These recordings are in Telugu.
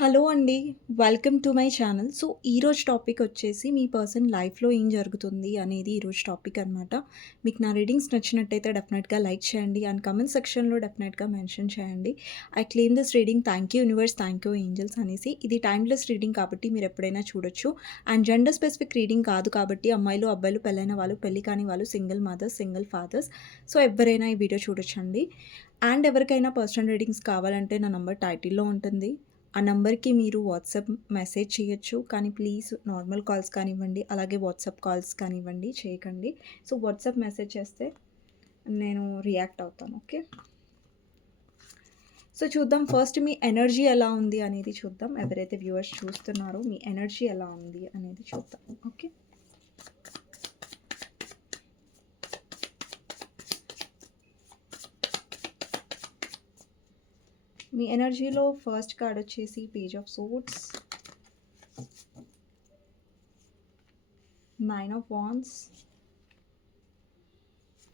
హలో అండి. Welcome to my channel. So, ఈరోజు టాపిక్ వచ్చేసి మీ పర్సన్ లైఫ్‌లో ఏం జరుగుతుంది అనేది ఈరోజు టాపిక్ అనమాట. మీకు నా రీడింగ్స్ నచ్చినట్టయితే డెఫినెట్‌గా లైక్ చేయండి అండ్ కమెంట్ సెక్షన్‌లో డెఫినెట్‌గా మెన్షన్ చేయండి. I claim this reading thank you universe, thank you angels అనేసి. ఇది టైమ్‌లెస్ రీడింగ్ కాబట్టి మీరు ఎప్పుడైనా చూడొచ్చు. అండ్ జెండర్ స్పెసిఫిక్ రీడింగ్ కాదు కాబట్టి అమ్మాయిలు, అబ్బాయిలు, పెళ్ళైన వాళ్ళు, పెళ్ళి కాని వాళ్ళు, single mothers, single fathers so, ఎవరైనా ఈ వీడియో చూడొచ్చండి. అండ్ ఎవరికైనా పర్సనల్ రీడింగ్స్ కావాలంటే నా నంబర్ టైటిల్‌లో ఉంటుంది. ఆ నంబర్‌కి మీరు వాట్సాప్ మెసేజ్ చేయొచ్చు. కానీ ప్లీజ్ నార్మల్ కాల్స్ కానివ్వండి, అలాగే వాట్సాప్ కాల్స్ కానివ్వండి చేయకండి. సో, వాట్సాప్ మెసేజ్ చేస్తే నేను రియాక్ట్ అవుతాను. ఓకే. సో, చూద్దాం ఫస్ట్ మీ ఎనర్జీ ఎలా ఉంది అనేది చూద్దాం. ఎవరైతే వ్యూవర్స్ చూస్తున్నారో మీ ఎనర్జీ ఎలా ఉంది అనేది చూద్దాం. ఓకే. మీ ఎనర్జీలో ఫస్ట్ కార్డ్ వచ్చేసి page of swords nine of wands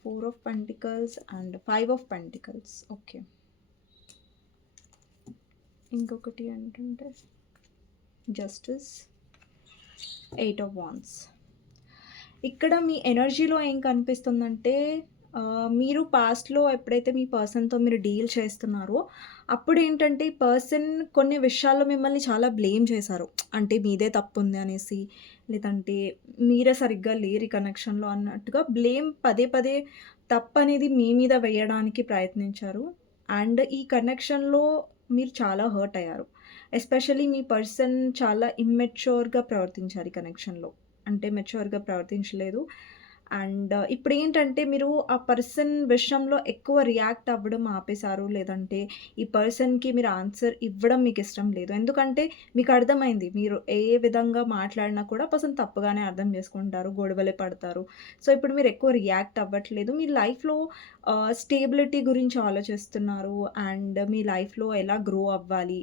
four of pentacles and five of pentacles. Okay. ఇంకొకటి ఏంటంటే జస్టిస్. ఎయిట్ ఆఫ్ వాన్స్ ఇక్కడ మీ ఎనర్జీలో ఏం కనిపిస్తుందంటే మీరు పాస్ట్‌లో ఎప్పుడైతే మీ పర్సన్‌తో మీరు డీల్ చేస్తున్నారో అప్పుడేంటంటే ఈ పర్సన్ కొన్ని విషయాల్లో మిమ్మల్ని చాలా బ్లేమ్ చేశారు. అంటే మీదే తప్పు ఉంది అనేసి, లేదంటే మీరే సరిగ్గా లేరు ఈ కనెక్షన్‌లో అన్నట్టుగా బ్లేమ్ పదే పదే తప్పు అనేది మీ మీద వేయడానికి ప్రయత్నించారు. అండ్ ఈ కనెక్షన్‌లో మీరు చాలా హర్ట్ అయ్యారు. ఎస్పెషల్లీ మీ పర్సన్ చాలా ఇమ్మెచ్యూర్‌గా ప్రవర్తించారు ఈ కనెక్షన్‌లో. అంటే మెచ్యూర్‌గా ప్రవర్తించలేదు. అండ్ ఇప్పుడేంటంటే మీరు ఆ పర్సన్ విషయంలో ఎక్కువ రియాక్ట్ అవ్వడం ఆపేశారు. లేదంటే ఈ పర్సన్‌కి మీరు ఆన్సర్ ఇవ్వడం మీకు ఇష్టం లేదు. ఎందుకంటే మీకు అర్థమైంది. మీరు ఏ విధంగా మాట్లాడినా కూడా పర్సన్ తప్పుగానే అర్థం చేసుకుంటారు. గొడవలే పడతారు. సో, ఇప్పుడు మీరు ఎక్కువ రియాక్ట్ అవ్వట్లేదు. మీ లైఫ్‌లో స్టేబిలిటీ గురించి ఆలోచిస్తున్నారు. అండ్ మీ లైఫ్‌లో ఎలా గ్రో అవ్వాలి.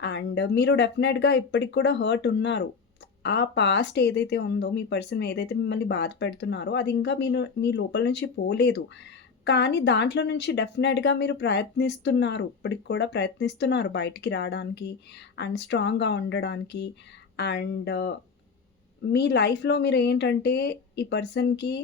అండ్ మీరు డెఫినెట్‌గా ఇప్పటికి కూడా హర్ట్ ఉన్నారు. ఆ పాస్ట్ ఏదైతే ఉందో మీ పర్సన్ ఏదైతే మిమ్మల్ని బాధ పెడుతున్నారో అది ఇంకా మీ మీ లోపల నుంచి పోలేదు. కానీ దాంట్లో నుంచి డెఫినెట్‌గా మీరు ప్రయత్నిస్తున్నారు. ఇప్పటికి కూడా ప్రయత్నిస్తున్నారు బయటికి రావడానికి అండ్ స్ట్రాంగ్‌గా ఉండడానికి. అండ్ మీ లైఫ్‌లో మీరు ఏంటంటే ఈ పర్సన్‌కి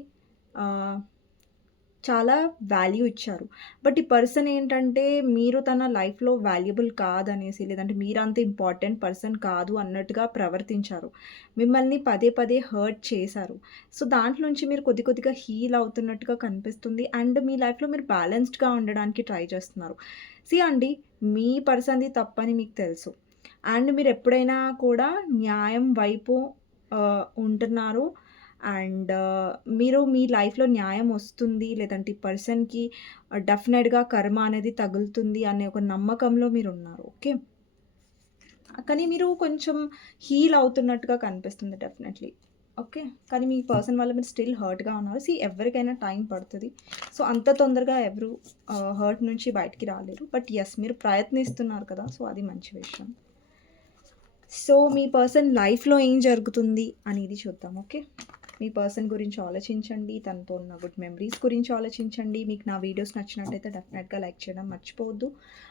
చాలా వాల్యూ ఇచ్చారు. బట్ ఈ పర్సన్ ఏంటంటే మీరు తన లైఫ్‌లో వాల్యుబుల్ కాదనేసి, లేదంటే మీరు అంత ఇంపార్టెంట్ పర్సన్ కాదు అన్నట్టుగా ప్రవర్తించారు. మిమ్మల్ని పదే పదే హర్ట్ చేశారు. సో, దాంట్లో నుంచి మీరు కొద్ది కొద్దిగా హీల్ అవుతున్నట్టుగా కనిపిస్తుంది. అండ్ మీ లైఫ్‌లో మీరు బ్యాలెన్స్డ్‌గా ఉండడానికి ట్రై చేస్తున్నారు. సి అండి మీ పర్సన్‌ది తప్పని మీకు తెలుసు. అండ్ మీరు ఎప్పుడైనా కూడా న్యాయం వైపు ఉంటున్నారు. అండ్ మీరు మీ లైఫ్‌లో న్యాయం వస్తుంది. లేదంటే ఈ పర్సన్‌కి డెఫినెట్‌గా కర్మ అనేది తగులుతుంది అనే ఒక నమ్మకంలో మీరు ఉన్నారు ఓకే. కానీ మీరు కొంచెం హీల్ అవుతున్నట్టుగా కనిపిస్తుంది డెఫినెట్‌లీ. ఓకే. కానీ మీ పర్సన్ వల్ల మీరు స్టిల్ హర్ట్‌గా ఉన్నారు. సీ ఎవరికైనా టైం పడుతుంది సో, అంత తొందరగా ఎవరు హర్ట్ నుంచి బయటికి రాలేరు. బట్ ఎస్ మీరు ప్రయత్నిస్తున్నారు కదా! సో, అది మంచి విషయం. సో, మీ పర్సన్ లైఫ్‌లో ఏం జరుగుతుంది అనేది చూద్దాం. ఓకే. మీ పర్సన్ గురించి ఆలోచించండి. తనతో ఉన్న గుడ్ మెమరీస్ గురించి ఆలోచించండి. మీకు నా వీడియోస్ నచ్చినట్టయితే డెఫినెట్‌గా లైక్ చేయడం మర్చిపోవద్దు.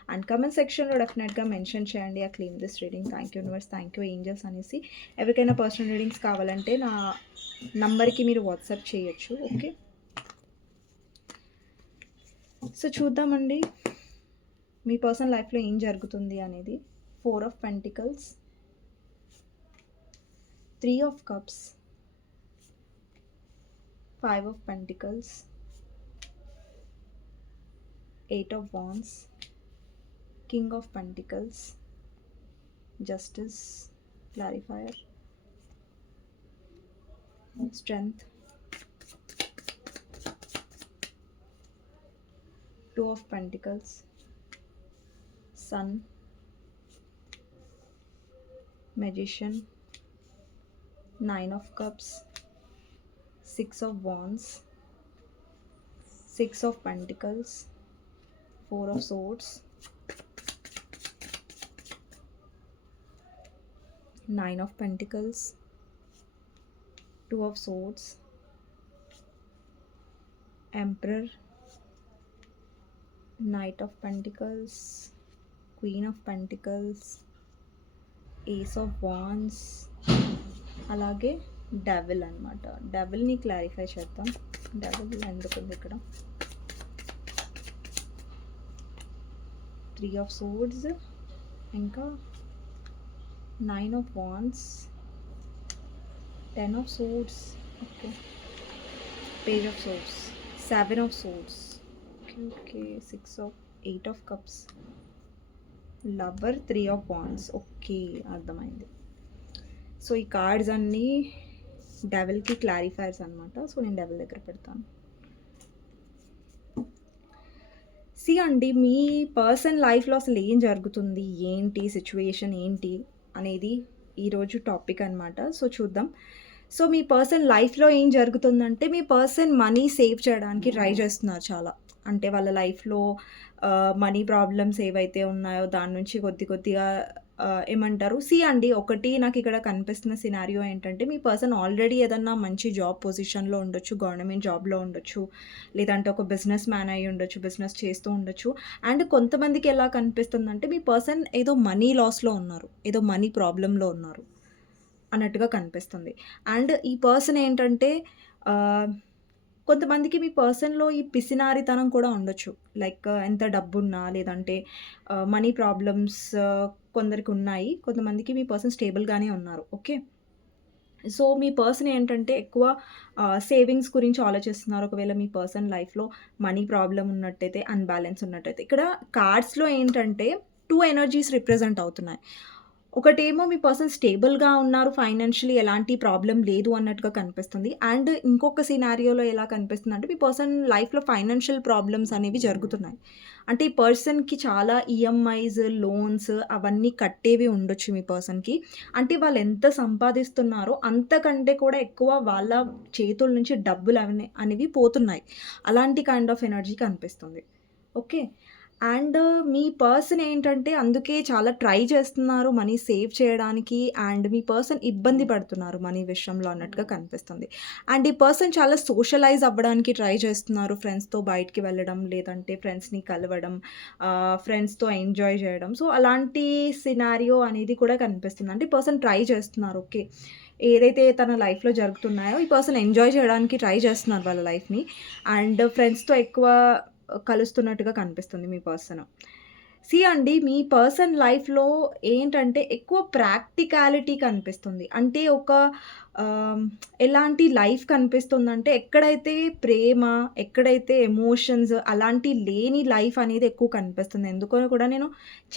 అండ్ కమెంట్ సెక్షన్‌లో డెఫినెట్‌గా మెన్షన్ చేయండి. I claim this reading thank you universe, thank you angels అనేసి. ఎవరికైనా పర్సనల్ రీడింగ్స్ కావాలంటే నా నంబర్‌కి మీరు వాట్సాప్ చేయొచ్చు. ఓకే. సో, చూద్దామండి. మీ పర్సన్ లైఫ్‌లో ఏం జరుగుతుంది అనేది. Four of pentacles. Three of cups. five of pentacles. Eight of wands. King of pentacles. Justice. Clarifier. Strength. Two of pentacles. Sun. Magician. Nine of cups Six of wands. Six of pentacles. Four of swords. Nine of pentacles. Two of swords. Emperor. Knight of Pentacles, Queen of Pentacles, ace of wands అలాగే డెవిల్ అనమాట డబుల్ని క్లారిఫై చేద్దాం. డెవిల్ ఎందుకుంది ఇక్కడ? త్రీ ఆఫ్ సోడ్స్ ఇంకా nine of wands ten of swords okay page of swords seven of swords okay okay six of eight of cups lover three of wands okay అర్థమైంది. సో ఈ కార్డ్స్ అన్నీ డెవల్కి క్లారిఫైర్స్ అనమాట సో నేను డెవల్ దగ్గర పెడతాను. సి అండి మీ పర్సన్ లైఫ్లో అసలు ఏం జరుగుతుంది? ఏంటి? సిచ్యువేషన్ ఏంటి? అనేది ఈరోజు టాపిక్ అనమాట సో చూద్దాం. సో మీ పర్సన్ లైఫ్లో ఏం జరుగుతుందంటే మీ పర్సన్ మనీ సేవ్ చేయడానికి ట్రై చేస్తున్నారు చాలా. అంటే వాళ్ళ లైఫ్లో మనీ ప్రాబ్లమ్స్ ఏవైతే ఉన్నాయో దాని నుంచి కొద్ది కొద్దిగా ఏమంటారు? సి అండి ఒకటి నాకు ఇక్కడ కనిపిస్తున్న సినారియో ఏంటంటే మీ పర్సన్ ఆల్రెడీ ఏదన్నా మంచి జాబ్ పొజిషన్లో ఉండొచ్చు గవర్నమెంట్ జాబ్లో ఉండొచ్చు లేదంటే ఒక బిజినెస్ మ్యాన్ అయి ఉండొచ్చు బిజినెస్ చేస్తూ ఉండొచ్చు. అండ్ కొంతమందికి ఎలా కనిపిస్తుందంటే మీ పర్సన్ ఏదో మనీ లాస్లో ఉన్నారు ఏదో మనీ ప్రాబ్లంలో ఉన్నారు అన్నట్టుగా కనిపిస్తుంది. అండ్ ఈ పర్సన్ ఏంటంటే కొంతమందికి మీ పర్సన్లో ఈ పిసినారితనం కూడా ఉండొచ్చు. లైక్ ఎంత డబ్బున్నా లేదంటే మనీ ప్రాబ్లమ్స్ కొందరికి ఉన్నాయి. కొంతమందికి మీ పర్సన్ స్టేబుల్గానే ఉన్నారు. ఓకే? సో మీ పర్సన్ ఏంటంటే ఎక్కువ సేవింగ్స్ గురించి ఆలోచిస్తున్నారు. ఒకవేళ మీ పర్సన్ లైఫ్లో మనీ ప్రాబ్లం ఉన్నట్టయితే అన్బ్యాలెన్స్ ఉన్నట్టయితే. ఇక్కడ కార్డ్స్లో ఏంటంటే టూ ఎనర్జీస్ రిప్రజెంట్ అవుతున్నాయి. ఒకటేమో మీ పర్సన్ స్టేబుల్గా ఉన్నారు ఫైనాన్షియలీ ఎలాంటి ప్రాబ్లం లేదు అన్నట్టుగా కనిపిస్తుంది. అండ్ ఇంకొక సినారియోలో ఎలా కనిపిస్తుంది అంటే మీ పర్సన్ లైఫ్లో ఫైనాన్షియల్ ప్రాబ్లమ్స్ అనేవి జరుగుతున్నాయి. అంటే ఈ పర్సన్కి చాలా ఈఎంఐస్ లోన్స్ అవన్నీ కట్టేవి ఉండొచ్చు మీ పర్సన్కి. అంటే వాళ్ళు ఎంత సంపాదిస్తున్నారో అంతకంటే కూడా ఎక్కువ వాళ్ళ చేతుల నుంచి డబ్బులు అవి అనేవి పోతున్నాయి. అలాంటి కైండ్ ఆఫ్ ఎనర్జీ కనిపిస్తుంది. ఓకే? అండ్ మీ పర్సన్ ఏంటంటే అందుకే చాలా ట్రై చేస్తున్నారు మనీ సేవ్ చేయడానికి అండ్ మీ పర్సన్ ఇబ్బంది పడుతున్నారు మనీ విషయంలో అన్నట్టుగా కనిపిస్తుంది. అండ్ ఈ పర్సన్ చాలా సోషలైజ్ అవ్వడానికి ట్రై చేస్తున్నారు ఫ్రెండ్స్తో బయటికి వెళ్ళడం లేదంటే ఫ్రెండ్స్ని కలవడం ఫ్రెండ్స్తో ఎంజాయ్ చేయడం. సో అలాంటి సినారియో అనేది కూడా కనిపిస్తుంది. అంటే పర్సన్ ట్రై చేస్తున్నారు ఓకే. ఏదైతే తన లైఫ్లో జరుగుతున్నాయో ఈ పర్సన్ ఎంజాయ్ చేయడానికి ట్రై చేస్తున్నారు వాళ్ళ లైఫ్ని. అండ్ ఫ్రెండ్స్తో ఎక్కువ కలుస్తున్నట్టుగా కనిపిస్తుంది మీ పర్సన్. సి అండి మీ పర్సన్ లైఫ్లో ఏంటంటే ఎక్కువ ప్రాక్టికాలిటీ కనిపిస్తుంది. అంటే ఒక ఎలాంటి లైఫ్ కనిపిస్తుందంటే ఎక్కడైతే ప్రేమ ఎక్కడైతే ఎమోషన్స్ అలాంటి లేని లైఫ్ అనేది ఎక్కువ కనిపిస్తుంది. ఎందుకని కూడా నేను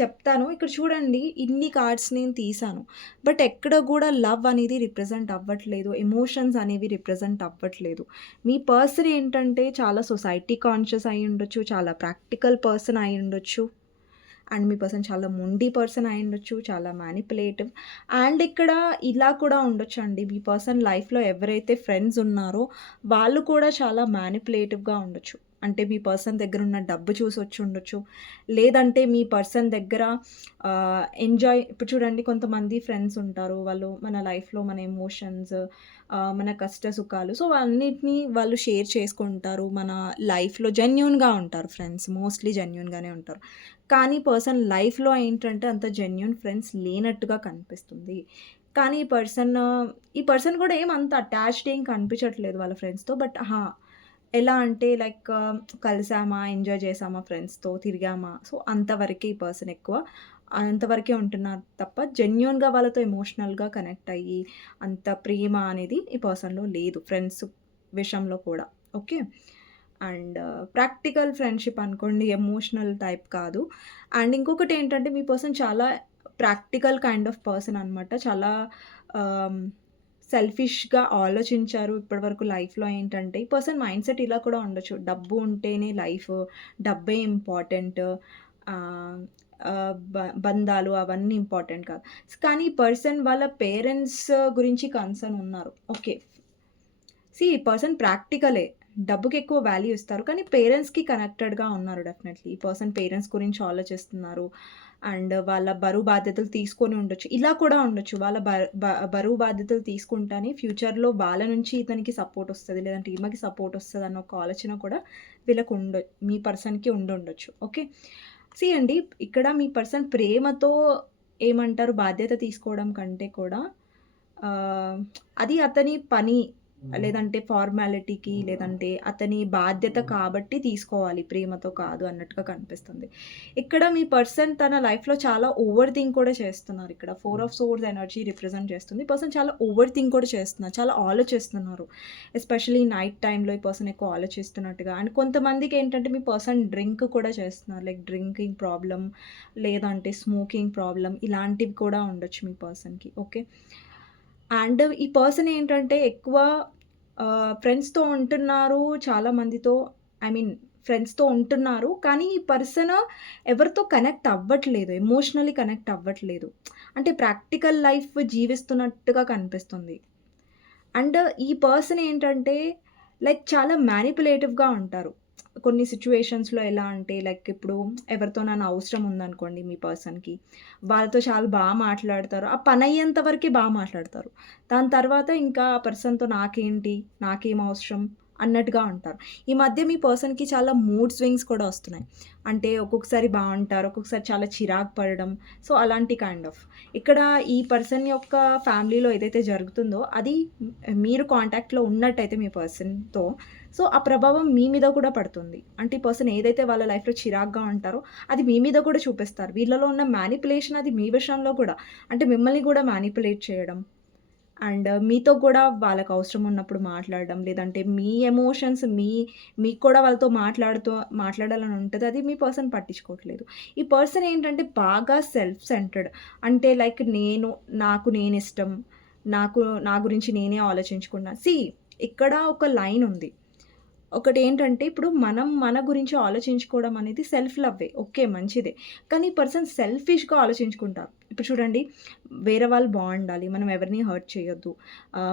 చెప్తాను. ఇక్కడ చూడండి ఇన్ని కార్డ్స్ నేను తీసాను బట్ ఎక్కడ కూడా లవ్ అనేది రిప్రజెంట్ అవ్వట్లేదు. ఎమోషన్స్ అనేవి రిప్రజెంట్ అవ్వట్లేదు. మీ పర్సన్ ఏంటంటే చాలా సొసైటీ కాన్షియస్ అయి ఉండొచ్చు చాలా ప్రాక్టికల్ పర్సన్ అయి ఉండొచ్చు అండ్ మీ పర్సన్ చాలా మొండి పర్సన్ అయి ఉండొచ్చు చాలా మ్యానిపులేటివ్ అండ్ ఇక్కడ ఇలా కూడా ఉండొచ్చు అండి మీ పర్సన్ లైఫ్లో ఎవరైతే ఫ్రెండ్స్ ఉన్నారో వాళ్ళు కూడా చాలా మ్యానిపులేటివ్గా ఉండొచ్చు. అంటే మీ పర్సన్ దగ్గర ఉన్న డబ్బు చూసి వచ్చి ఉండొచ్చు. లేదంటే మీ పర్సన్ దగ్గర ఎంజాయ్ ఇప్పుడు చూడండి కొంతమంది ఫ్రెండ్స్ ఉంటారు. వాళ్ళు మన లైఫ్లో మన ఎమోషన్స్ మన కష్ట సుఖాలు. సో అన్నిటినీ వాళ్ళు షేర్ చేసుకుంటారు. మన లైఫ్లో జెన్యున్గా ఉంటారు ఫ్రెండ్స్ మోస్ట్లీ జెన్యున్గానే ఉంటారు. కానీ పర్సన్ లైఫ్లో ఏంటంటే అంత జెన్యున్ ఫ్రెండ్స్ లేనట్టుగా కనిపిస్తుంది. కానీ ఈ పర్సన్ ఈ పర్సన్ కూడా ఏం అంత అటాచ్డ్ ఏం కనిపించట్లేదు వాళ్ళ ఫ్రెండ్స్తో. బట్ హా ఎలా అంటే లైక్ కలిసామా ఎంజాయ్ చేసామా ఫ్రెండ్స్తో తిరిగామా? సో అంతవరకే ఈ పర్సన్ ఎక్కువ. అంతవరకే ఉంటున్నారు తప్ప జెన్యున్గా వాళ్ళతో ఎమోషనల్గా కనెక్ట్ అయ్యి అంత ప్రేమ అనేది ఈ పర్సన్లో లేదు ఫ్రెండ్స్ విషయంలో కూడా. ఓకే? అండ్ ప్రాక్టికల్ ఫ్రెండ్షిప్ అనుకోండి ఎమోషనల్ టైప్ కాదు. అండ్ ఇంకొకటి ఏంటంటే మీ పర్సన్ చాలా ప్రాక్టికల్ కైండ్ ఆఫ్ పర్సన్ అనమాట చాలా సెల్ఫిష్గా ఆలోచించారు ఇప్పటివరకు లైఫ్లో ఏంటంటే ఈ పర్సన్ మైండ్ సెట్ ఇలా కూడా ఉండొచ్చు. డబ్బు ఉంటేనే లైఫ్ డబ్బే ఇంపార్టెంట్ బంధాలు అవన్నీ ఇంపార్టెంట్ కాదు. కానీ ఈ పర్సన్ వాళ్ళ పేరెంట్స్ గురించి కన్సర్న్ ఉన్నారు. ఓకే. సి ఈ పర్సన్ ప్రాక్టికలే. డబ్బుకి ఎక్కువ వాల్యూ ఇస్తారు. కానీ పేరెంట్స్కి కనెక్టెడ్గా ఉన్నారు డెఫినెట్లీ. ఈ పర్సన్ పేరెంట్స్ గురించి ఆలోచిస్తున్నారు. అండ్ వాళ్ళ బరువు బాధ్యతలు తీసుకొని ఉండొచ్చు. ఇలా కూడా ఉండొచ్చు. వాళ్ళ బ- బరువు బాధ్యతలు తీసుకుంటానే ఫ్యూచర్లో వాళ్ళ నుంచి ఇతనికి సపోర్ట్ వస్తుంది. లేదంటే ఈమెకి సపోర్ట్ వస్తుంది అన్న ఒక ఆలోచన కూడా వీళ్ళకు ఉండ మీ పర్సన్కి ఉండుండొచ్చు ఓకే? సీ అండి ఇక్కడ మీ పర్సన్ ప్రేమతో ఏమంటారు? బాధ్యత తీసుకోవడం కంటే కూడా అది అతని పని లేదంటే ఫార్మాలిటీకి లేదంటే అతని బాధ్యత కాబట్టి తీసుకోవాలి ప్రేమతో కాదు అన్నట్టుగా కనిపిస్తుంది. ఇక్కడ మీ పర్సన్ తన లైఫ్‌లో చాలా ఓవర్ థింక్ కూడా చేస్తున్నారు ఇక్కడ. Four of swords energy represent చేస్తుంది. ఈ పర్సన్ చాలా ఓవర్ థింక్ కూడా చేస్తున్నారు. చాలా ఆలోచిస్తున్నారు. ఎస్పెషల్లీ నైట్ టైమ్‌లో ఈ పర్సన్ ఎక్కువ ఆలోచిస్తున్నట్టుగా అండ్ కొంతమందికి ఏంటంటే మీ పర్సన్ డ్రింక్ కూడా చేస్తున్నారు. లైక్ డ్రింకింగ్ ప్రాబ్లమ్ లేదంటే స్మోకింగ్ ప్రాబ్లమ్ ఇలాంటివి కూడా ఉండొచ్చు మీ పర్సన్‌కి. ఓకే. అండ్ ఈ పర్సన్ ఏంటంటే ఎక్కువ ఫ్రెండ్స్‌తో ఉంటున్నారు. చాలా మందితో ఐ మీన్ ఫ్రెండ్స్‌తో ఉంటున్నారు. కానీ ఈ పర్సన్ ఎవరితో కనెక్ట్ అవ్వట్లేదు. ఎమోషనల్లీ కనెక్ట్ అవ్వట్లేదు. అంటే ప్రాక్టికల్ లైఫ్ జీవిస్తున్నట్టుగా కనిపిస్తుంది. అండ్ ఈ పర్సన్ ఏంటంటే లైక్ చాలా మ్యానిపులేటివ్‌గా ఉంటారు. కొన్ని సిచ్యువేషన్స్లో ఎలా అంటే లైక్ ఇప్పుడు ఎవరితోనైనా అవసరం ఉందనుకోండి మీ పర్సన్‌కి. వాళ్ళతో చాలా బాగా మాట్లాడతారు. ఆ పనయ్యేంత వరకే బాగా మాట్లాడతారు. దాని తర్వాత ఇంకా ఆ పర్సన్‌తో నాకేంటి? నాకేం అవసరం? అన్నట్టుగా ఉంటారు. ఈ మధ్య మీ పర్సన్‌కి చాలా మూడ్ స్వింగ్స్ కూడా వస్తున్నాయి. అంటే ఒక్కొక్కసారి బాగుంటారు ఒక్కొక్కసారి చాలా చిరాకు పడడం. సో, అలాంటి కైండ్ ఆఫ్. ఇక్కడ ఈ పర్సన్ యొక్క ఫ్యామిలీలో ఏదైతే జరుగుతుందో అది మీరు కాంటాక్ట్‌లో ఉన్నట్టయితే మీ పర్సన్‌తో సో, ఆ ప్రభావం మీ మీద కూడా పడుతుంది. అంటే ఈ పర్సన్ ఏదైతే వాళ్ళ లైఫ్‌లో చిరాగ్గా ఉంటారో అది మీ మీద కూడా చూపిస్తారు. వీళ్ళలో ఉన్న మ్యానిపులేషన్ అది మీ విషయంలో కూడా అంటే మిమ్మల్ని కూడా మ్యానిపులేట్ చేయడం. అండ్ మీతో కూడా వాళ్ళకి అవసరం ఉన్నప్పుడు మాట్లాడడం. లేదంటే మీ ఎమోషన్స్ మీ మీకు కూడా వాళ్ళతో మాట్లాడుతూ మాట్లాడాలని ఉంటుంది అది మీ పర్సన్ పట్టించుకోవట్లేదు. ఈ పర్సన్ ఏంటంటే బాగా సెల్ఫ్ సెంటర్డ్. అంటే లైక్ నేను నాకు నేను ఇష్టం నాకు నా గురించి నేనే ఆలోచించుకున్నా. సి ఇక్కడ ఒక లైన్ ఉంది. ఒకటి ఏంటంటే ఇప్పుడు మనం మన గురించి ఆలోచించుకోవడం అనేది సెల్ఫ్ లవ్వే. ఓకే. మంచిదే. కానీ ఈ పర్సన్ సెల్ఫిష్‌గా ఆలోచించుకుంటారు. ఇప్పుడు చూడండి వేరే వాళ్ళు బాగుండాలి మనం ఎవరిని హర్ట్ చేయొద్దు.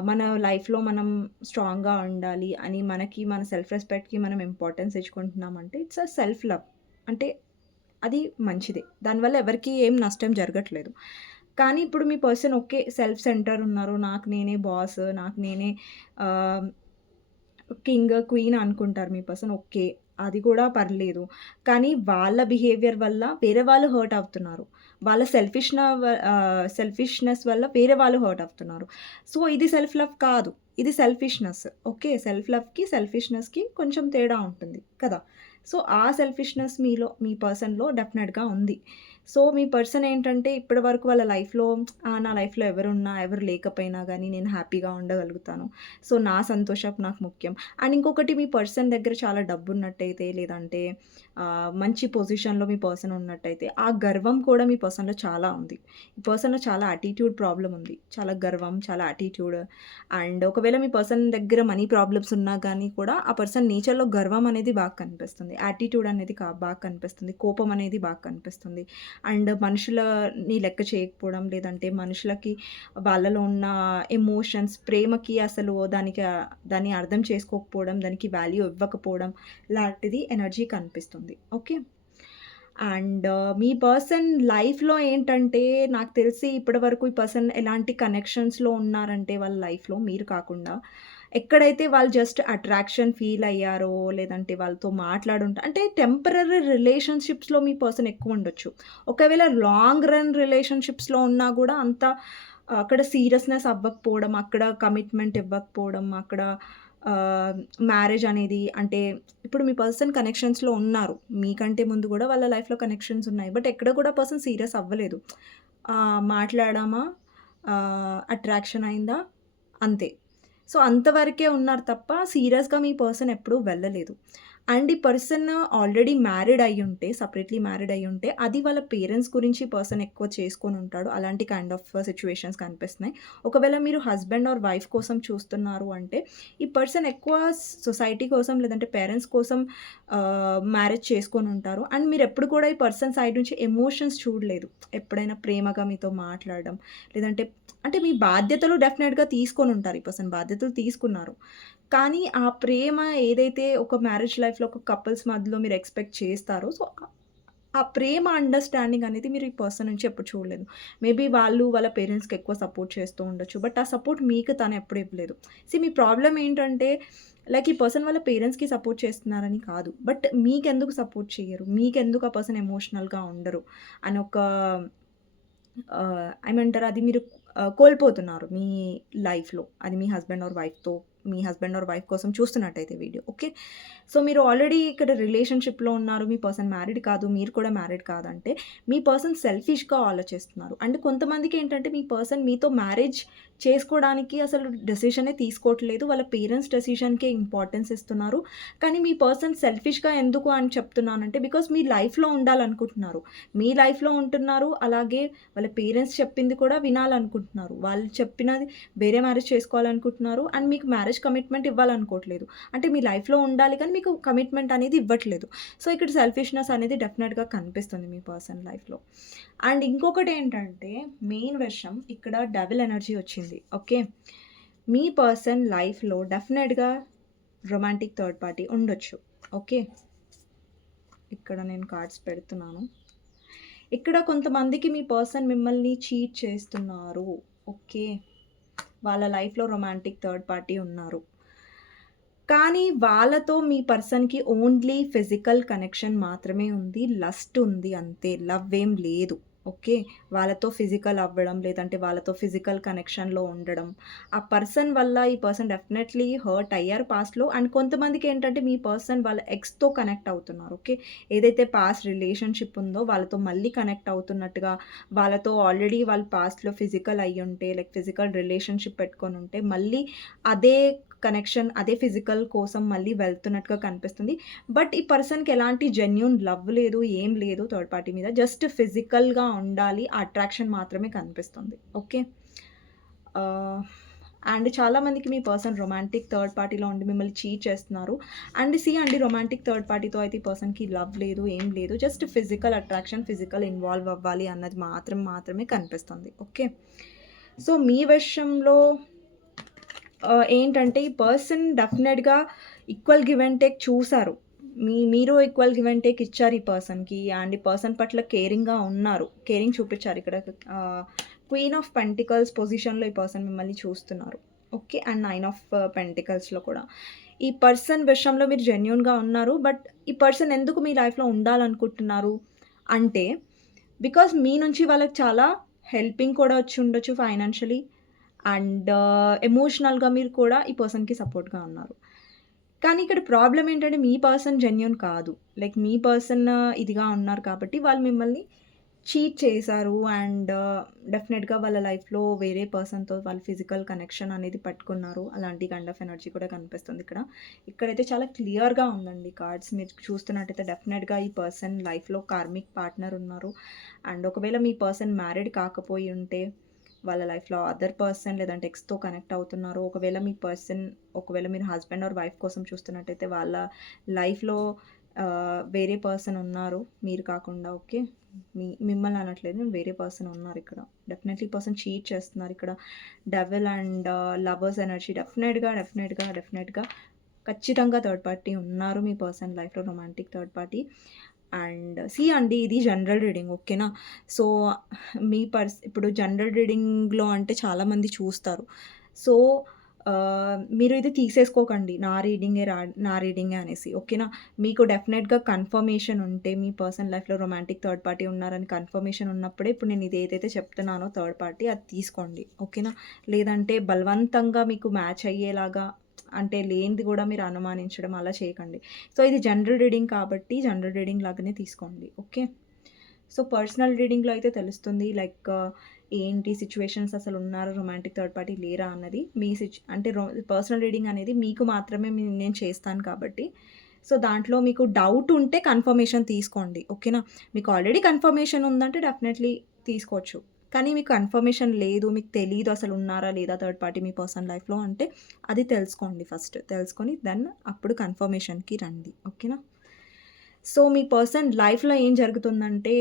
మన లైఫ్‌లో మనం స్ట్రాంగ్‌గా ఉండాలి అని మనకి మన సెల్ఫ్ రెస్పెక్ట్‌కి మనం ఇంపార్టెన్స్ ఇచ్చుకుంటున్నామంటే ఇట్స్ అ సెల్ఫ్ లవ్. అంటే అది మంచిదే. దానివల్ల ఎవరికీ ఏం నష్టం జరగట్లేదు. కానీ ఇప్పుడు మీ పర్సన్ ఓకే. సెల్ఫ్ సెంటర్ ఉన్నారు. నాకు నేనే బాస్. నాకు నేనే కింగ్, క్వీన్ అనుకుంటారు మీ పర్సన్. ఓకే. అది కూడా పర్లేదు. కానీ వాళ్ళ బిహేవియర్ వల్ల వేరే వాళ్ళు హర్ట్ అవుతున్నారు. వాళ్ళ సెల్ఫిష్‌న సెల్ఫిష్‌నెస్ వల్ల వేరే వాళ్ళు హర్ట్ అవుతున్నారు. సో, ఇది సెల్ఫ్ లవ్ కాదు. ఇది సెల్ఫిష్‌నెస్. ఓకే. సెల్ఫ్ లవ్‌కి, సెల్ఫిష్‌నెస్‌కి కొంచెం తేడా ఉంటుంది కదా! సో, ఆ సెల్ఫిష్‌నెస్ మీలో మీ పర్సన్‌లో డెఫినెట్‌గా ఉంది. సో, మీ పర్సన్ ఏంటంటే ఇప్పటి వరకు వాళ్ళ లైఫ్‌లో నా లైఫ్‌లో ఎవరున్నా, ఎవరు లేకపోయినా కానీ నేను హ్యాపీగా ఉండగలుగుతాను. సో, నా సంతోషం నాకు ముఖ్యం. అండ్ ఇంకొకటి మీ పర్సన్ దగ్గర చాలా డబ్బున్నట్టయితే లేదంటే మంచి పొజిషన్‌లో మీ పర్సన్ ఉన్నట్టయితే ఆ గర్వం కూడా మీ పర్సన్‌లో చాలా ఉంది. ఈ పర్సన్‌లో చాలా అటిట్యూడ్ ప్రాబ్లమ్ ఉంది. చాలా గర్వం, చాలా అటిట్యూడ్ అండ్ ఒకవేళ మీ పర్సన్ దగ్గర మనీ ప్రాబ్లమ్స్ ఉన్నా కానీ కూడా ఆ పర్సన్ నేచర్‌లో గర్వం అనేది బాగా కనిపిస్తుంది. యాటిట్యూడ్ అనేది బాగా కనిపిస్తుంది. కోపం అనేది బాగా కనిపిస్తుంది. అండ్ మనుషులని లెక్క చేయకపోవడం లేదంటే మనుషులకి వాళ్ళలో ఉన్న ఎమోషన్స్ ప్రేమకి అసలు దానికి దాన్ని అర్థం చేసుకోకపోవడం, దానికి వాల్యూ ఇవ్వకపోవడం లాంటిది ఎనర్జీ కనిపిస్తుంది. ఓకే. అండ్ మీ పర్సన్ లైఫ్‌లో ఏంటంటే నాకు తెలిసి ఇప్పటి వరకు ఈ పర్సన్ ఎలాంటి కనెక్షన్స్‌లో ఉన్నారంటే వాళ్ళ లైఫ్‌లో మీరు కాకుండా ఎక్కడైతే వాళ్ళు జస్ట్ అట్రాక్షన్ ఫీల్ అయ్యారో లేదంటే వాళ్ళతో మాట్లాడుంట అంటే టెంపరరీ రిలేషన్‌షిప్స్‌లో మీ పర్సన్ ఎక్కువ ఉండొచ్చు. ఒకవేళ లాంగ్ రన్ రిలేషన్‌షిప్స్‌లో ఉన్నా కూడా అంత అక్కడ సీరియస్‌నెస్ అవ్వకపోవడం, అక్కడ కమిట్మెంట్ ఇవ్వకపోవడం, అక్కడ మ్యారేజ్ అనేది అంటే ఇప్పుడు మీ పర్సన్ కనెక్షన్స్‌లో ఉన్నారు. మీకంటే ముందు కూడా వాళ్ళ లైఫ్‌లో కనెక్షన్స్ ఉన్నాయి. బట్ ఎక్కడ కూడా పర్సన్ సీరియస్ అవ్వలేదు. మాట్లాడామా, అట్రాక్షన్ అయిందా అంతే. సో, అంతవరకే ఉన్నారు తప్ప సీరియస్‌గా మీ పర్సన్ ఎప్పుడూ వెళ్ళలేదు. అండ్ ఈ పర్సన్ ఆల్రెడీ మ్యారీడ్ ఉంటే సెపరేట్‌లీ మ్యారీడ్ ఉంటే అది వాళ్ళ పేరెంట్స్ గురించి పర్సన్ ఎక్కువ చేసుకొని ఉంటాడు అలాంటి కైండ్ ఆఫ్ సిచ్యువేషన్స్ కనిపిస్తున్నాయి. ఒకవేళ మీరు హస్బెండ్ ఆర్ వైఫ్ కోసం చూస్తున్నారు అంటే ఈ పర్సన్ ఎక్కువ సొసైటీ కోసం లేదంటే పేరెంట్స్ కోసం uh, మ్యారేజ్ చేసుకొని ఉంటారు అండ్ మీరు ఎప్పుడు కూడా ఈ పర్సన్ సైడ్ నుంచి ఎమోషన్స్ చూడలేదు. ఎప్పుడైనా ప్రేమగా మీతో మాట్లాడడం లేదంటే అంటే మీ బాధ్యతలు డెఫినెట్గా తీసుకొని ఉంటారు ఈ పర్సన్ బాధ్యతలు తీసుకున్నారు. కానీ ఆ ప్రేమ ఏదైతే ఒక మ్యారేజ్ లైఫ్‌లో ఒక కపుల్స్ మధ్యలో మీరు ఎక్స్‌పెక్ట్ చేస్తారో సో, ఆ ప్రేమ అండర్‌స్టాండింగ్ అనేది మీరు ఈ పర్సన్ నుంచి ఎప్పుడు చూడలేదు. మేబీ వాళ్ళు వాళ్ళ పేరెంట్స్‌కి ఎక్కువ సపోర్ట్ చేస్తూ ఉండొచ్చు. బట్ ఆ సపోర్ట్ మీకు తను ఎప్పుడు ఇవ్వలేదు. సి మీ ప్రాబ్లం ఏంటంటే లైక్ ఈ పర్సన్ వాళ్ళ పేరెంట్స్‌కి సపోర్ట్ చేస్తున్నారని కాదు. బట్ మీకెందుకు సపోర్ట్ చేయరు మీకెందుకు ఆ పర్సన్ ఎమోషనల్‌గా ఉండరు? అని ఒక ఏమంటారు అది మీరు కోల్పోతున్నారు మీ లైఫ్‌లో. అది మీ హస్బెండ్ ఆర్ వైఫ్‌తో మీ హస్బెండ్ ఆర్ వైఫ్ కోసం చూస్తున్నట్టయితే వీడియో. ఓకే. సో, మీరు ఆల్రెడీ ఇక్కడ రిలేషన్‌షిప్‌లో ఉన్నారు. మీ పర్సన్ మ్యారీడ్ కాదు. మీరు కూడా మ్యారీడ్ కాదంటే మీ పర్సన్ సెల్ఫిష్‌గా ఆలోచిస్తున్నారు. అండ్ కొంతమందికి ఏంటంటే మీ పర్సన్ మీతో మ్యారేజ్ చేసుకోవడానికి అసలు డెసిషనే తీసుకోవట్లేదు. వాళ్ళ పేరెంట్స్ డెసిషన్‌కే ఇంపార్టెన్స్ ఇస్తున్నారు. కానీ మీ పర్సన్ సెల్ఫిష్‌గా ఎందుకు అని చెప్తున్నానంటే బికాస్ మీ లైఫ్‌లో ఉండాలనుకుంటున్నారు. మీ లైఫ్‌లో ఉంటున్నారు. అలాగే వాళ్ళ పేరెంట్స్ చెప్పింది కూడా వినాలనుకుంటున్నారు. వాళ్ళు చెప్పినది వేరే మ్యారేజ్ చేసుకోవాలనుకుంటున్నారు. అండ్ మీకు మ్యారేజ్ కమిట్మెంట్ ఇవ్వాలనుకోవట్లేదు. అంటే మీ లైఫ్‌లో ఉండాలి కానీ మీకు కమిట్మెంట్ అనేది ఇవ్వట్లేదు. సో, ఇక్కడ సెల్ఫిష్‌నెస్ అనేది డెఫినెట్‌గా కనిపిస్తుంది మీ పర్సన్ లైఫ్‌లో. అండ్ ఇంకొకటి ఏంటంటే మెయిన్ విషయం ఇక్కడ డబుల్ ఎనర్జీ వచ్చింది. ఓకే. మీ పర్సన్ లైఫ్‌లో డెఫినెట్‌గా రొమాంటిక్ థర్డ్ పార్టీ ఉండొచ్చు. ఓకే. ఇక్కడ నేను కార్డ్స్ పెడుతున్నాను. ఇక్కడ కొంతమందికి మీ పర్సన్ మిమ్మల్ని చీట్ చేస్తున్నారు. ఓకే. వాళ్ళ లైఫ్‌లో రొమాంటిక్ థర్డ్ పార్టీ ఉన్నారు. కానీ వాళ్ళతో మీ పర్సన్‌కి ఓన్లీ ఫిజికల్ కనెక్షన్ మాత్రమే ఉంది. లస్ట్ ఉంది అంతే. లవ్ ఏం లేదు. ఓకే. వాళ్ళతో ఫిజికల్ అవ్వడం, లేదంటే వాళ్ళతో ఫిజికల్ కనెక్షన్‌లో ఉండడం. ఆ పర్సన్ వల్ల ఈ పర్సన్ డెఫినెట్‌లీ హర్ట్ అయ్యారు పాస్ట్‌లో. అండ్ కొంతమందికి ఏంటంటే మీ పర్సన్ వాళ్ళ ఎక్స్‌తో కనెక్ట్ అవుతున్నారు. ఓకే. ఏదైతే పాస్ట్ రిలేషన్‌షిప్ ఉందో వాళ్ళతో మళ్ళీ కనెక్ట్ అవుతున్నట్టుగా, వాళ్ళతో ఆల్రెడీ వాళ్ళు పాస్ట్‌లో ఫిజికల్ అయ్యి ఉంటే లైక్ ఫిజికల్ రిలేషన్‌షిప్ పెట్టుకొని ఉంటే మళ్ళీ అదే కనెక్షన్, అదే ఫిజికల్ కోసం మళ్ళీ వెళ్తున్నట్టుగా కనిపిస్తుంది. బట్ ఈ పర్సన్‌కి ఎలాంటి జెన్యున్ లవ్ లేదు. ఏం లేదు థర్డ్ పార్టీ మీద. జస్ట్ ఫిజికల్‌గా ఉండాలి. అట్రాక్షన్ మాత్రమే కనిపిస్తుంది. ఓకే. అండ్ uh, చాలామందికి మీ పర్సన్ రొమాంటిక్ థర్డ్ పార్టీలో ఉండి మిమ్మల్ని చీట్ చేస్తున్నారు. అండ్ సీ అండి రొమాంటిక్ థర్డ్ పార్టీతో అయితే ఈ పర్సన్‌కి లవ్ లేదు. ఏం లేదు. Just physical attraction, physical involve అవ్వాలి అన్నది మాత్రం మాత్రమే కనిపిస్తుంది. ఓకే. సో, మీ విషయంలో ఏంటంటే ఈ పర్సన్ డెఫినెట్‌గా ఈక్వల్ గివ్ అండ్ టేక్ చూశారు మీ మీరు ఈక్వల్ గివ్ అండ్ టేక్ ఇచ్చారు ఈ పర్సన్‌కి. అండ్ ఈ పర్సన్ పట్ల కేరింగ్‌గా ఉన్నారు. కేరింగ్ చూపించారు ఇక్కడ క్వీన్ ఆఫ్ పెంటికల్స్ పొజిషన్‌లో ఈ పర్సన్ మిమ్మల్ని చూస్తున్నారు. ఓకే. అండ్ నైన్ ఆఫ్ పెంటికల్స్‌లో కూడా. ఈ పర్సన్ విషయంలో మీరు జెన్యున్గా ఉన్నారు. బట్ ఈ పర్సన్ ఎందుకు మీ లైఫ్‌లో ఉండాలనుకుంటున్నారు అంటే బికాజ్ మీ నుంచి వాళ్ళకి చాలా హెల్పింగ్ కూడా వచ్చి ఉండొచ్చు ఫైనాన్షియలీ. అండ్ uh, ఎమోషనల్‌గా మీరు కూడా ఈ పర్సన్‌కి సపోర్ట్‌గా ఉన్నారు. కానీ ఇక్కడ ప్రాబ్లం ఏంటంటే మీ పర్సన్ జెన్యున్ కాదు. లైక్ మీ పర్సన్ uh, ఇదిగా ఉన్నారు కాబట్టి వాళ్ళు మిమ్మల్ని చీట్ చేశారు. అండ్ uh, డెఫినెట్‌గా వాళ్ళ లైఫ్‌లో వేరే పర్సన్‌తో వాళ్ళు ఫిజికల్ కనెక్షన్ అనేది పట్టుకున్నారు. అలాంటి కైండ్ ఆఫ్ ఎనర్జీ కూడా కనిపిస్తుంది ఇక్కడ. ఇక్కడైతే చాలా క్లియర్‌గా ఉందండి కార్డ్స్ మీరు చూస్తున్నట్టయితే డెఫినెట్‌గా ఈ పర్సన్ లైఫ్‌లో కార్మిక్ పార్ట్నర్ ఉన్నారు. అండ్ ఒకవేళ మీ పర్సన్ మ్యారీడ్ కాకపోయి ఉంటే వాళ్ళ లైఫ్‌లో అదర్ పర్సన్ లేదంటే ఎక్స్‌తో కనెక్ట్ అవుతున్నారు. ఒకవేళ మీ పర్సన్ ఒకవేళ మీరు హస్బెండ్ ఆర్ వైఫ్ కోసం చూస్తున్నట్టయితే వాళ్ళ లైఫ్‌లో వేరే పర్సన్ ఉన్నారు. మీరు కాకుండా ఓకే. మీ మిమ్మల్ని అనట్లేదు. వేరే పర్సన్ ఉన్నారు ఇక్కడ. డెఫినెట్‌లీ పర్సన్ చీట్ చేస్తున్నారు ఇక్కడ. డెవిల్ అండ్ లవర్స్ ఎనర్జీ డెఫినెట్‌గా, డెఫినెట్‌గా, డెఫినెట్‌గా ఖచ్చితంగా థర్డ్ పార్టీ ఉన్నారు మీ పర్సన్ లైఫ్‌లో romantic third party. And see అండి ఇది జనరల్ రీడింగ్ ఓకేనా. సో, మీ పర్స్ ఇప్పుడు జనరల్ రీడింగ్‌లో అంటే చాలామంది చూస్తారు. సో, మీరు ఇది తీసేసుకోకండి. నా రీడింగే రా నా రీడింగే అనేసి ఓకేనా. మీకు డెఫినెట్‌గా కన్ఫర్మేషన్ ఉంటే మీ పర్సన్ లైఫ్‌లో రొమాంటిక్ థర్డ్ పార్టీ ఉన్నారని కన్ఫర్మేషన్ ఉన్నప్పుడే ఇప్పుడు నేను ఇది ఏదైతే చెప్తున్నానో థర్డ్ పార్టీ అది తీసుకోండి. ఓకేనా. లేదంటే బలవంతంగా మీకు మ్యాచ్ అయ్యేలాగా అంటే లేనిది కూడా మీరు అనుమానించడం అలా చేయకండి. సో, ఇది జనరల్ రీడింగ్ కాబట్టి జనరల్ రీడింగ్ లాగానే తీసుకోండి. ఓకే. సో, పర్సనల్ రీడింగ్‌లో అయితే తెలుస్తుంది లైక్ ఏంటి సిచ్యువేషన్స్ అసలు ఉన్నారా రొమాంటిక్ థర్డ్ పార్టీ లేరా అన్నది. మీ సిచ్ అంటే పర్సనల్ రీడింగ్ అనేది మీకు మాత్రమే నేను చేస్తాను కాబట్టి. సో, దాంట్లో మీకు డౌట్ ఉంటే కన్ఫర్మేషన్ తీసుకోండి. ఓకేనా. మీకు ఆల్రెడీ కన్ఫర్మేషన్ ఉందంటే డెఫినెట్‌లీ తీసుకోవచ్చు. కానీ మీకు కన్ఫర్మేషన్ లేదు. మీకు తెలియదు అసలు ఉన్నారా లేదా థర్డ్ పార్టీ మీ పర్సన్ లైఫ్‌లో అంటే అది తెలుసుకోండి ఫస్ట్. తెలుసుకొని దెన్ అప్పుడు కన్ఫర్మేషన్‌కి రండి. ఓకేనా. సో, మీ పర్సన్ లైఫ్‌లో ఏం జరుగుతుందంటే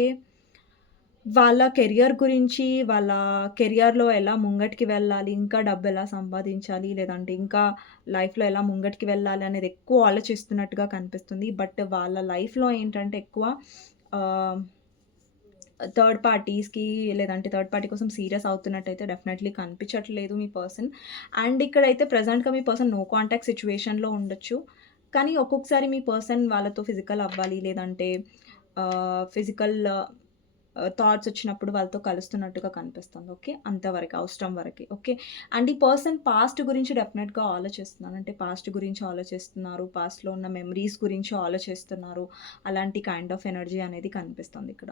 వాళ్ళ కెరియర్ గురించి, వాళ్ళ కెరియర్‌లో ఎలా ముంగటికి వెళ్ళాలి, ఇంకా డబ్బు ఎలా సంపాదించాలి, లేదంటే ఇంకా లైఫ్‌లో ఎలా ముంగటికి వెళ్ళాలి అనేది ఎక్కువ ఆలోచిస్తున్నట్టుగా కనిపిస్తుంది. బట్ వాళ్ళ లైఫ్‌లో ఏంటంటే ఎక్కువ థర్డ్ పార్టీస్‌కి లేదంటే థర్డ్ పార్టీ కోసం సీరియస్ అవుతున్నట్టయితే డెఫినెట్‌లీ కనిపించట్లేదు మీ పర్సన్. అండ్ ఇక్కడైతే ప్రజెంట్గా మీ పర్సన్ నో కాంటాక్ట్ సిచ్యువేషన్లో ఉండొచ్చు. కానీ ఒక్కొక్కసారి మీ పర్సన్ వాళ్ళతో ఫిజికల్ అవ్వాలి లేదంటే ఫిజికల్ థాట్స్ వచ్చినప్పుడు వాళ్ళతో కలుస్తున్నట్టుగా కనిపిస్తుంది ఓకే అంతవరకు అవసరం వరకు ఓకే అండ్ ఈ పర్సన్ పాస్ట్ గురించి డెఫినెట్గా ఆలోచిస్తున్నాను అంటే పాస్ట్ గురించి ఆలోచిస్తున్నారు పాస్ట్లో ఉన్న మెమరీస్ గురించి ఆలోచిస్తున్నారు. అలాంటి కైండ్ ఆఫ్ ఎనర్జీ అనేది కనిపిస్తుంది ఇక్కడ.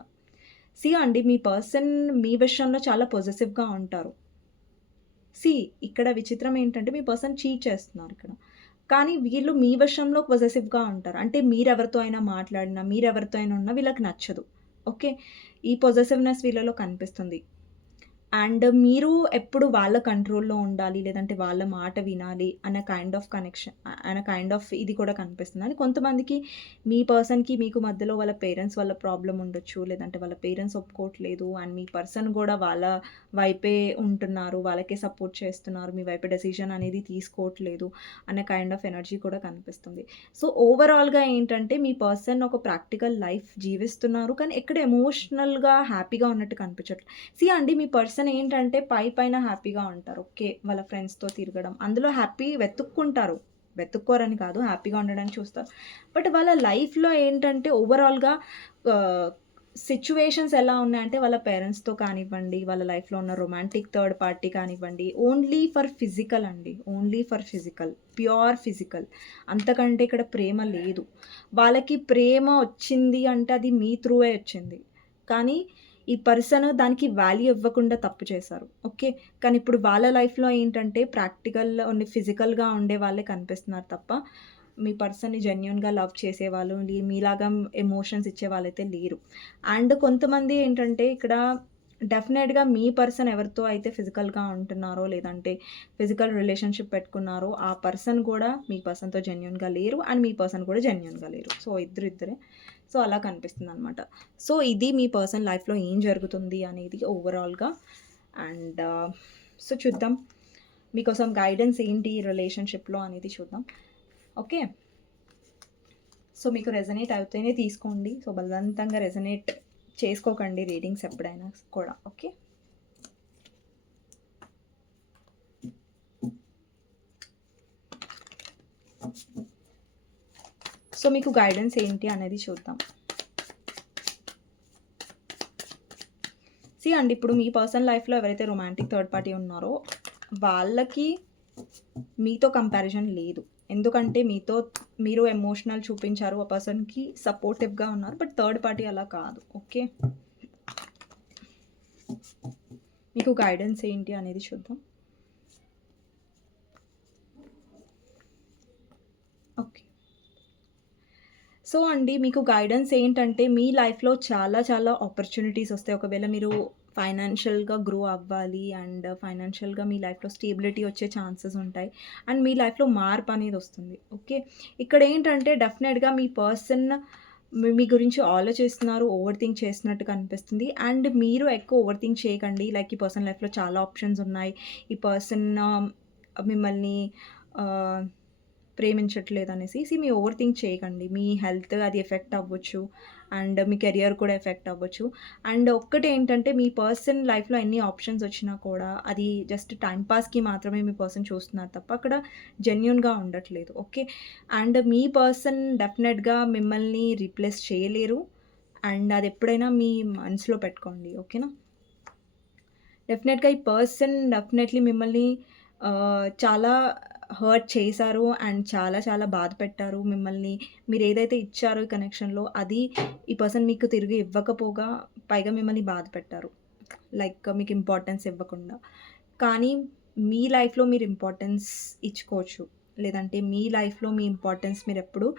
సి అండి మీ పర్సన్ మీ విషయంలో చాలా పొజెసివ్గా ఉంటారు. సి ఇక్కడ విచిత్రం ఏంటంటే మీ పర్సన్ చీట్ చేస్తున్నారు ఇక్కడ. కానీ వీళ్ళు మీ విషయంలో పొజెసివ్గా ఉంటారు. అంటే మీరెవరితో అయినా మాట్లాడినా మీరెవరితో అయినా ఉన్నా వీళ్ళకి నచ్చదు. ఓకే? ఈ పొజెసివ్నెస్ వీళ్ళలో కనిపిస్తుంది. అండ్ మీరు ఎప్పుడు వాళ్ళ కంట్రోల్లో ఉండాలి లేదంటే వాళ్ళ మాట వినాలి అన్న కైండ్ ఆఫ్ కనెక్షన్ అన్న కైండ్ ఆఫ్ ఇది కూడా కనిపిస్తుంది. అని కొంతమందికి మీ పర్సన్కి మీకు మధ్యలో వాళ్ళ పేరెంట్స్ వాళ్ళ ప్రాబ్లం ఉండొచ్చు లేదంటే వాళ్ళ పేరెంట్స్ ఒప్పుకోవట్లేదు అండ్ మీ పర్సన్ కూడా వాళ్ళ వైపే ఉంటున్నారు వాళ్ళకే సపోర్ట్ చేస్తున్నారు మీ వైపే డెసిషన్ అనేది తీసుకోవట్లేదు అన్న కైండ్ ఆఫ్ ఎనర్జీ కూడా కనిపిస్తుంది. సో ఓవరాల్గా ఏంటంటే మీ పర్సన్ ఒక ప్రాక్టికల్ లైఫ్ జీవిస్తున్నారు కానీ ఎక్కడ ఎమోషనల్గా హ్యాపీగా ఉన్నట్టు కనిపించట్లేదు సి అండి మీ పర్సన్ ఏంటంటే పై పైన హ్యాపీగా ఉంటారు. ఓకే వాళ్ళ ఫ్రెండ్స్తో తిరగడం. అందులో హ్యాపీ వెతుక్కుంటారు. వెతుక్కోరని కాదు హ్యాపీగా ఉండడానికి చూస్తారు. బట్ వాళ్ళ లైఫ్లో ఏంటంటే ఓవరాల్గా సిచ్యువేషన్స్ ఎలా ఉన్నాయంటే వాళ్ళ పేరెంట్స్తో కానివ్వండి వాళ్ళ లైఫ్లో ఉన్న రొమాంటిక్ థర్డ్ పార్టీ కానివ్వండి ఓన్లీ ఫర్ ఫిజికల్ అండి. Only for physical pure physical అంతకంటే ఇక్కడ ప్రేమ లేదు. వాళ్ళకి ప్రేమ వచ్చింది అంటే అది మీ త్రూవే వచ్చింది. కానీ ఈ పర్సన్ దానికి వాల్యూ ఇవ్వకుండా తప్పు చేశారు. ఓకే? కానీ ఇప్పుడు వాళ్ళ లైఫ్లో ఏంటంటే ప్రాక్టికల్ ఉండి ఫిజికల్గా ఉండే వాళ్ళే కనిపిస్తున్నారు తప్ప మీ పర్సన్ని జెన్యున్గా లవ్ చేసేవాళ్ళు మీలాగా ఎమోషన్స్ ఇచ్చే వాళ్ళైతే లేరు. అండ్ కొంతమంది ఏంటంటే ఇక్కడ డెఫినెట్గా మీ పర్సన్ ఎవరితో అయితే ఫిజికల్గా ఉంటున్నారో లేదంటే ఫిజికల్ రిలేషన్షిప్ పెట్టుకున్నారో ఆ పర్సన్ కూడా మీ పర్సన్తో జెన్యున్గా లేరు అండ్ మీ పర్సన్ కూడా జెన్యున్గా లేరు. సో ఇద్దరు ఇద్దరే. సో అలా కనిపిస్తుంది అనమాట సో ఇది మీ పర్సన్ లైఫ్లో ఏం జరుగుతుంది అనేది ఓవరాల్గా అండ్ సో చూద్దాం. మీకోసం గైడెన్స్ ఏంటి రిలేషన్షిప్లో అనేది చూద్దాం. ఓకే? సో మీకు రెజనేట్ అవుతేనే తీసుకోండి. సో బలవంతంగా రెజనేట్ చేసుకోకండి రీడింగ్స్ ఎప్పుడైనా కూడా. ఓకే? సో మీకు గైడెన్స్ ఏంటి అనేది చూద్దాం. సి అండి ఇప్పుడు మీ పర్సనల్ లైఫ్లో ఎవరైతే రొమాంటిక్ థర్డ్ పార్టీ ఉన్నారో వాళ్ళకి మీతో కంపారిజన్ లేదు. ఎందుకంటే మీతో మీరు ఎమోషనల్ చూపించారు ఆ పర్సన్కి సపోర్టివ్గా ఉన్నారు బట్ థర్డ్ పార్టీ అలా కాదు. ఓకే మీకు గైడెన్స్ ఏంటి అనేది చూద్దాం ఓకే సో అండి మీకు గైడెన్స్ ఏంటంటే మీ లైఫ్లో చాలా చాలా ఆపర్చునిటీస్ వస్తాయి. ఒకవేళ మీరు ఫైనాన్షియల్గా గ్రో అవ్వాలి అండ్ ఫైనాన్షియల్గా మీ లైఫ్లో స్టేబిలిటీ వచ్చే ఛాన్సెస్ ఉంటాయి. అండ్ మీ లైఫ్లో మార్పు అనేది వస్తుంది. ఓకే ఇక్కడ ఏంటంటే డెఫినెట్గా మీ పర్సన్ మీ గురించి ఆలోచిస్తున్నారు ఓవర్ థింక్ చేస్తున్నట్టు కనిపిస్తుంది. అండ్ మీరు ఎక్కువ ఓవర్ థింక్ చేయకండి. లైక్ ఈ పర్సన్ లైఫ్లో చాలా ఆప్షన్స్ ఉన్నాయి. ఈ పర్సన్ మిమ్మల్ని ప్రేమించట్లేదు అనేసి సి మీ ఓవర్ థింక్ చేయకండి. మీ హెల్త్ అది ఎఫెక్ట్ అవ్వచ్చు అండ్ మీ కెరియర్ కూడా ఎఫెక్ట్ అవ్వచ్చు. అండ్ ఒక్కటి ఏంటంటే మీ పర్సన్ లైఫ్లో ఎన్ని ఆప్షన్స్ వచ్చినా కూడా అది జస్ట్ టైంపాస్కి మాత్రమే మీ పర్సన్ చూస్తున్నారు తప్ప అక్కడ జెన్యున్గా ఉండట్లేదు. ఓకే? అండ్ మీ పర్సన్ డెఫినెట్గా మిమ్మల్ని రీప్లేస్ చేయలేరు. అండ్ అది ఎప్పుడైనా మీ మనసులో పెట్టుకోండి. ఓకేనా? డెఫినెట్గా ఈ పర్సన్ డెఫినెట్లీ మిమ్మల్ని చాలా హర్ట్ చేశారు అండ్ చాలా చాలా బాధ పెట్టారు. మిమ్మల్ని మీరు ఏదైతే ఇచ్చారో ఈ కనెక్షన్లో అది ఈ పర్సన్ మీకు తిరిగి ఇవ్వకపోగా పైగా మిమ్మల్ని బాధ పెట్టారు. లైక్ మీకు ఇంపార్టెన్స్ ఇవ్వకుండా. కానీ మీ లైఫ్లో మీరు ఇంపార్టెన్స్ ఇచ్చుకోవచ్చు. లేదంటే మీ లైఫ్లో మీ ఇంపార్టెన్స్ మీరు ఎప్పుడు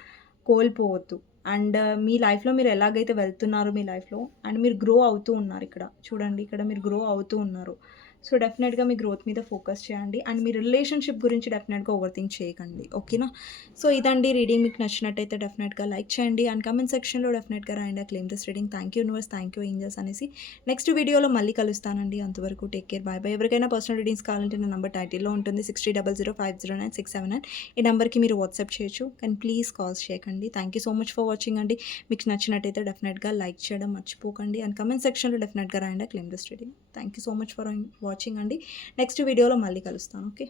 కోల్పోవద్దు. అండ్ మీ లైఫ్లో మీరు ఎలాగైతే వెళ్తున్నారు మీ లైఫ్లో అండ్ మీరు గ్రో అవుతూ ఉన్నారు ఇక్కడ. చూడండి ఇక్కడ మీరు గ్రో అవుతూ ఉన్నారు. సో డెఫినెట్గా మీ గ్రోత్ మీద ఫోకస్ చేయండి. అండ్ మీ రిలేషన్షిప్ గురించి డెఫినెట్గా ఓవర్ థింక్ చేయకండి. ఓకేనా సో ఇదండి రీడింగ్ మీకు నచ్చినట్టయితే డెఫినెట్గా లైక్ చేయండి. అండ్ కమెంట్ సెక్షన్లో డెఫినెట్గా రాయండి. Claim this reading thank you universe thank you angels అనేసి. నెక్స్ట్ వీడియోలో మళ్ళీ కలుస్తానండి. అంతవరకు టేక్ కేర్ బాయ్ బాయ్ ఎవరికైనా పర్సనల్ రీడింగ్స్ కావాలంటే నా నెంబర్ టైటిల్లో ఉంటుంది. Six three double zero five zero nine six seven nine ఈ నెంబర్కి మీరు వాట్సాప్ చేయొచ్చు. కానీ ప్లీజ్ కాల్స్ చేయకండి. Thank you so much for watching అండి. మీకు నచ్చినట్టయితే డెఫినెట్గా లైక్ చేయడం మర్చిపోకండి. అండ్ కమెంట్ సెక్షన్లో డెఫినెట్గా రాయండి. Claim this reading thank you so much for watching అండి. నెక్స్ట్ వీడియోలో మళ్ళీ కలుస్తాను. ఓకే